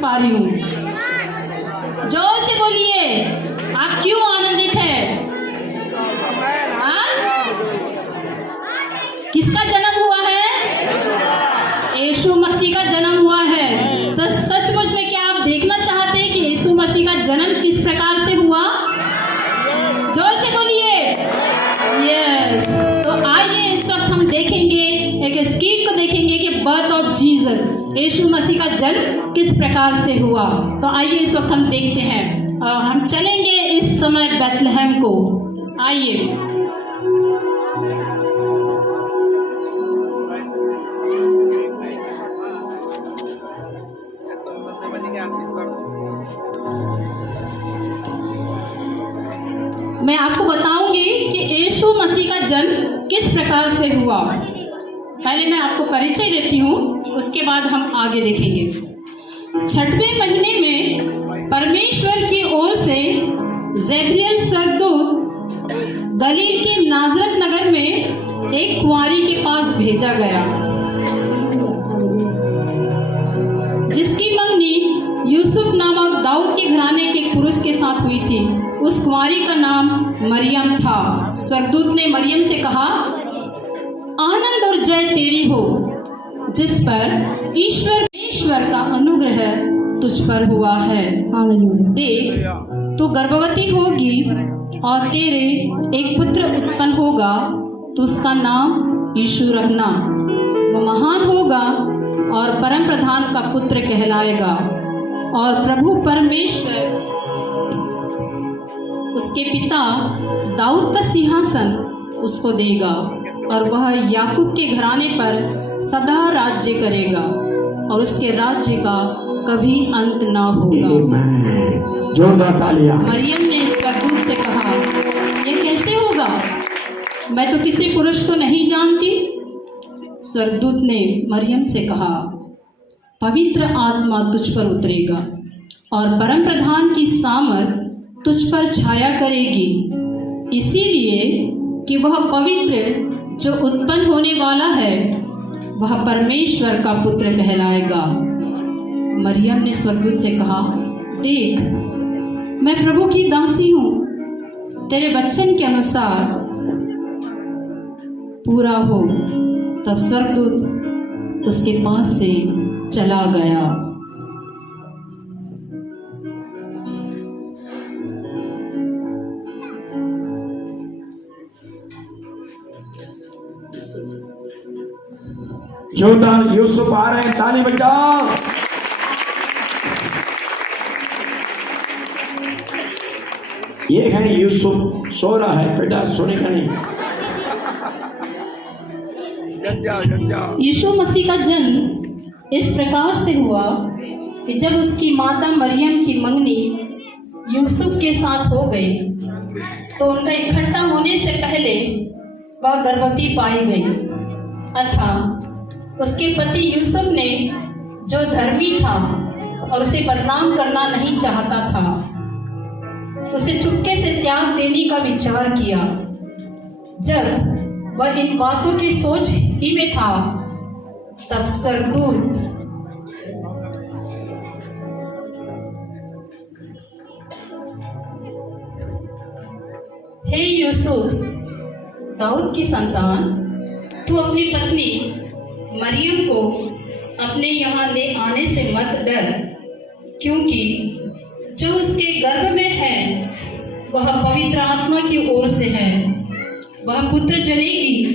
पा रही हूँ। जोर से बोलिए, आप क्यों आनंदित है? किसका जन्म हुआ है? यीशु मसीह का जन्म हुआ है। तो सचमुच में क्या आप देखना चाहते हैं कि यीशु मसीह का जन्म किस प्रकार से हुआ? जोर से बोलिए, यस। तो आइए इस वक्त हम देखेंगे, एक स्क्रीन को देखेंगे कि बर्थ ऑफ जीसस, यीशु मसीह का जन्म किस प्रकार से हुआ। तो आइए इस वक्त हम देखते हैं और हम चलेंगे इस समय बैतलहम को। आइए, मैं आपको बताऊंगी कि यीशु मसीह का जन्म किस प्रकार से हुआ। पहले मैं आपको परिचय देती हूँ, उसके बाद हम आगे देखेंगे। छठवें महीने में परमेश्वर की ओर से जब्रियल स्वर्गदूत गलील के नाजरत नगर में एक कुंवारी के पास भेजा गया, जिसकी मंगनी यूसुफ नामक दाऊद के घराने के पुरुष के साथ हुई थी। उस कुंवारी का नाम मरियम था। स्वर्गदूत ने मरियम से कहा, आनंद और जय तेरी हो, जिस पर ईश्वर का अनुग्रह तुझ पर हुआ है। देख, तू गर्भवती होगी और तेरे एक पुत्र उत्पन्न होगा, तो उसका नाम यीशु रखना। वह महान होगा और परम प्रधान का पुत्र कहलाएगा, और प्रभु परमेश्वर उसके पिता दाऊद का सिंहासन उसको देगा, और वह याकूब के घराने पर सदा राज्य करेगा, और उसके राज्य का कभी अंत ना होगा। जोरदार तालियां। मरियम ने स्वर्गदूत से कहा, यह कैसे होगा? मैं तो किसी पुरुष को नहीं जानती। स्वर्गदूत ने मरियम से कहा, पवित्र आत्मा तुझ पर उतरेगा और परम प्रधान की सामर्थ तुझ पर छाया करेगी, इसीलिए कि वह पवित्र जो उत्पन्न होने वाला है वह परमेश्वर का पुत्र कहलाएगा। मरियम ने स्वर्गदूत से कहा, देख, मैं प्रभु की दासी हूँ, तेरे वचन के अनुसार पूरा हो। तब स्वर्गदूत उसके पास से चला गया। जोरदार यूसुफ आ रहे हैं, ताली बजाओ। ये है यूसुफ, सो रहा है बेटा, सोने का नहीं। यीशु मसीह का जन्म इस प्रकार से हुआ कि जब उसकी माता मरियम की मंगनी यूसुफ के साथ हो गई, तो उनका इकट्ठा होने से पहले वह गर्भवती पाई गई। अतः उसके पति यूसुफ ने, जो धर्मी था और उसे बदनाम करना नहीं चाहता था, उसे चुपके से त्याग देने का विचार किया। जब वह इन बातों की सोच ही में था, तब स्वर्गदूत हे यूसुफ, दाऊद की संतान, तू अपनी पत्नी मरियम को अपने यहाँ ले आने से मत डर, क्योंकि जो उसके गर्भ में है वह पवित्र आत्मा की ओर से है। वह पुत्र जनेगी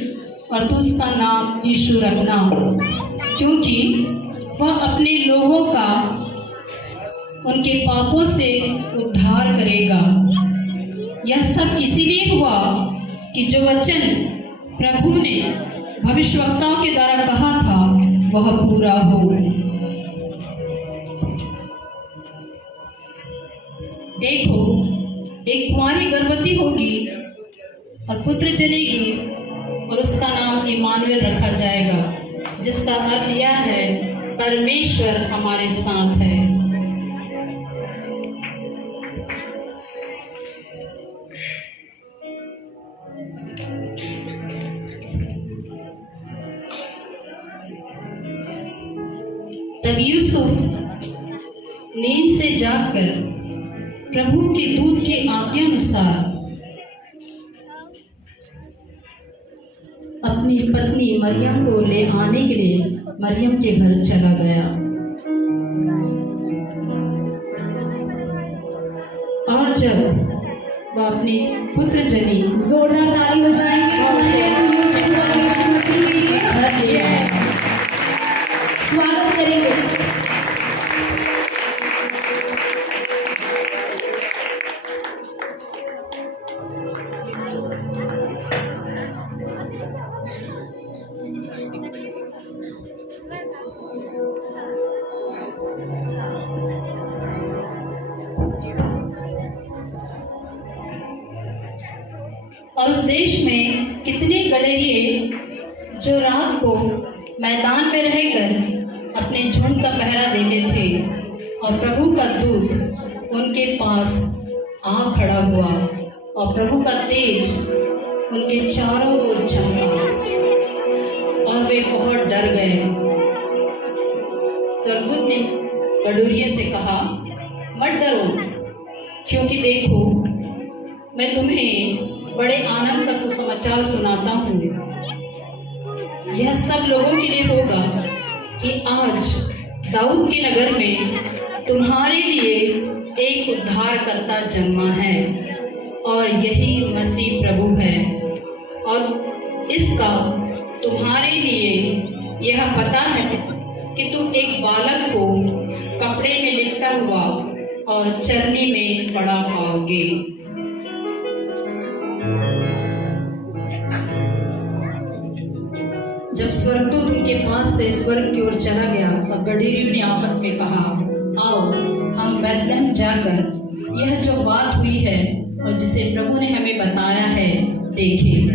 और तू उसका नाम यीशु रखना, क्योंकि वह अपने लोगों का उनके पापों से उद्धार करेगा। यह सब इसीलिए हुआ कि जो वचन प्रभु ने भविष्यवक्ताओं के द्वारा कहा था वह पूरा हो। देखो, एक कुंवारी गर्भवती होगी और पुत्र जनेगी, और उसका नाम इमानुएल रखा जाएगा, जिसका अर्थ यह है, परमेश्वर हमारे साथ है। तब यूसुफ नींद से जागकर प्रभु के दूत की आज्ञा अनुसार अपनी पत्नी मरियम को ले आने के लिए मरियम के घर चला गया। और जब वह अपनी पुत्र जनी जोरदार ताली बजाएंगे और घर ले आया। स्वागत करेंगे। और उस देश में कितने गडरिये जो रात को मैदान में रहकर अपने झुंड का पहरा देते थे, और प्रभु का दूत उनके पास आ खड़ा हुआ और प्रभु का तेज उनके चारों ओर चमका और वे बहुत डर गए। स्वर्गदूत ने गडरियों से कहा, मत डरो, क्योंकि देखो मैं तुम्हें बड़े आनंद का सुसमाचार सुनाता हूँ। यह सब लोगों के लिए होगा कि आज दाऊद के नगर में तुम्हारे लिए एक उद्धारकर्ता जन्मा है, और यही मसीह प्रभु है। और इसका तुम्हारे लिए यह पता है कि तुम एक बालक को कपड़े में लिपटा हुआ और चरनी में पड़ा पाओगे। जब स्वर्गदूत उनके पास से स्वर्ग की ओर चला गया, तब गडरियों ने आपस में कहा, आओ हम बैतलहम जाकर यह जो बात हुई है और जिसे प्रभु ने हमें बताया है देखें।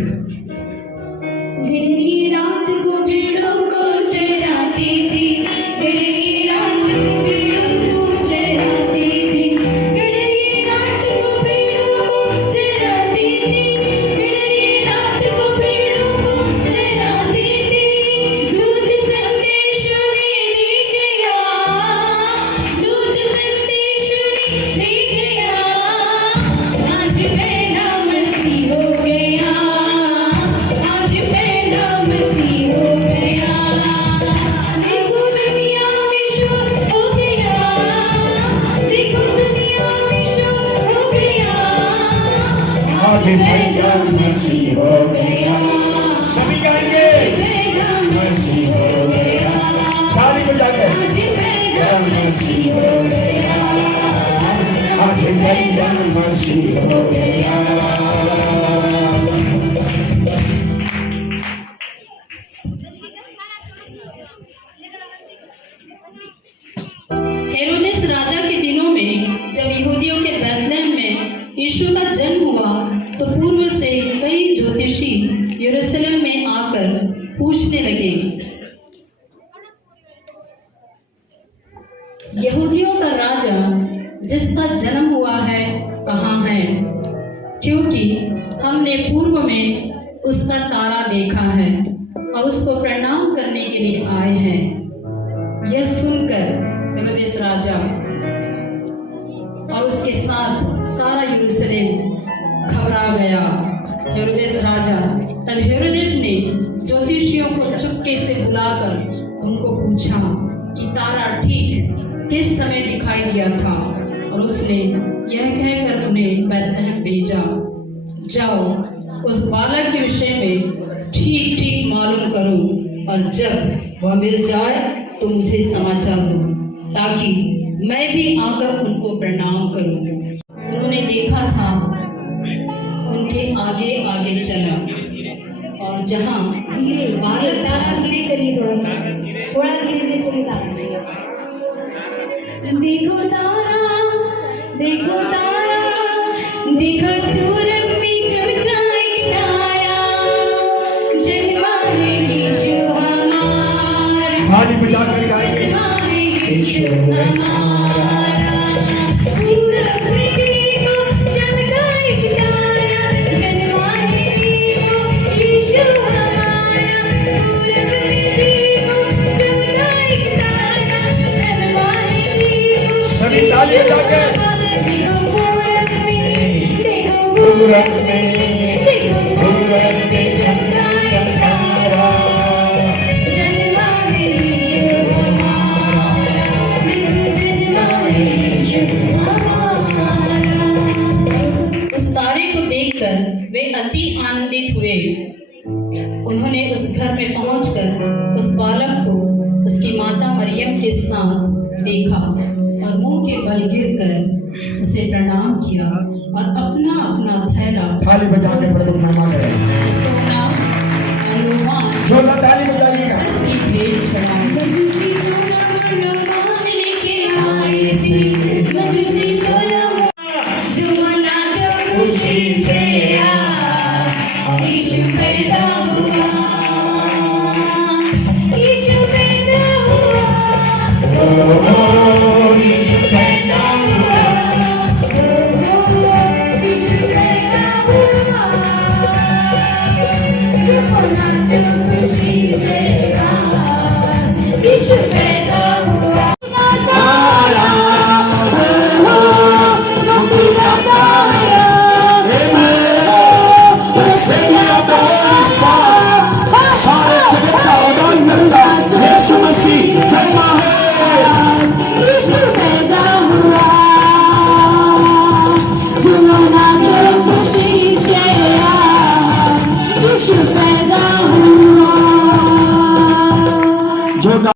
गडरी रात को भेड़ों को चराती थी, गडरी रात को भेड़ों को चराती थी, गडरी रात को भेड़ों को चराती थी, गडरी रात को भेड़ों को चराती थी। दूत संदेश दे गया, दूत संदेश दे गया, आज मेरा मसीह हो गया, आज मेरा मसीह हो गया। देखो दुनिया में शोर हो गया, देखो दुनिया में शोर हो गया, आज मेरा मसीह हो गया, सभी गाएंगे मेरा मसीह हो गया, ताली बजाकर आज मेरा मसीह हो गया, आज मेरा मसीह हो गया। हेरोदेस राजा के दिनों में जब यहूदियों के बैतलहम में यीशु का जन्म हुआ, तो पूर्व से कई ज्योतिषी यरूशलेम में आकर पूछने लगे, यहूदियों का राजा जिसका जन्म हुआ है कहाँ है? क्योंकि हमने पूर्व में उसका तारा देखा है और उसको प्रणाम करने के लिए आए हैं। यह सुनकर हेरोदेस राजा और उसके साथ सारा यरूशलेम घबरा गया। तब हेरोदेस ने ज्योतिषियों को चुपके से बुलाकर उनको पूछा कि तारा ठीक किस समय दिखाई दिया था, और उसने यह कहकर उन्हें बैतलहम भेजा, जाओ उस बालक के विषय में ठीक ठीक मालूम करो, और जब वह मिल जाए तो मुझे समाचार दो, ताकि मैं भी आकर उनको प्रणाम करूं। उन्होंने देखा था, उनके आगे आगे चला, और जहां धीरे बालक तारा धीरे चलिए, थोड़ा धीरे चलिए तारा। देखो तारा, देखो तारा, देखो पूरब में चमका एक तारा, जन्मा है यीशु हमारा, ताली बजाकर गाएंगे जन्मा है यीशु हमारा। पूरब में देखो चमका एक तारा, जन्मा है यीशु हमारा। पूरब में देखो चमका एक तारा, जन्मा है यीशु सभी ताली बजाकर। देखो पूरब में, देखो पूरब में, देखो पूरब में चमकाए तारा, जन्मा है यीशु हमारा, देखो जन्मा है यीशु हमारा। उस तारे को देखकर वे अति आनंदित हुए। उन्होंने उस घर में पहुंचकर उस बालक को उसकी माता मरियम के साथ देखा और मुंह के बल गिरकर उसे प्रणाम किया और अपना अपना थैला ताली बजा के प्रभु का नाम करें। सोना और रोमान जोरदार ताली बजाइएगा। उसकी भेंट चढ़ाई। गजसी सोना रोमान लेके आए थे,